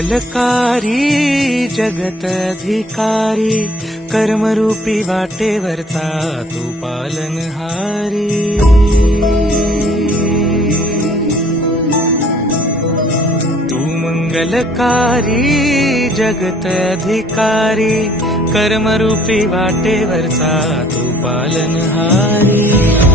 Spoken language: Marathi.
मंगलकारी जगत अधिकारी, कर्मरूपी वाटेवरचा तू पालनहारी। तू मंगलकारी जगत अधिकारी, कर्मरूपी वाटेवरचा तू पालनहारी।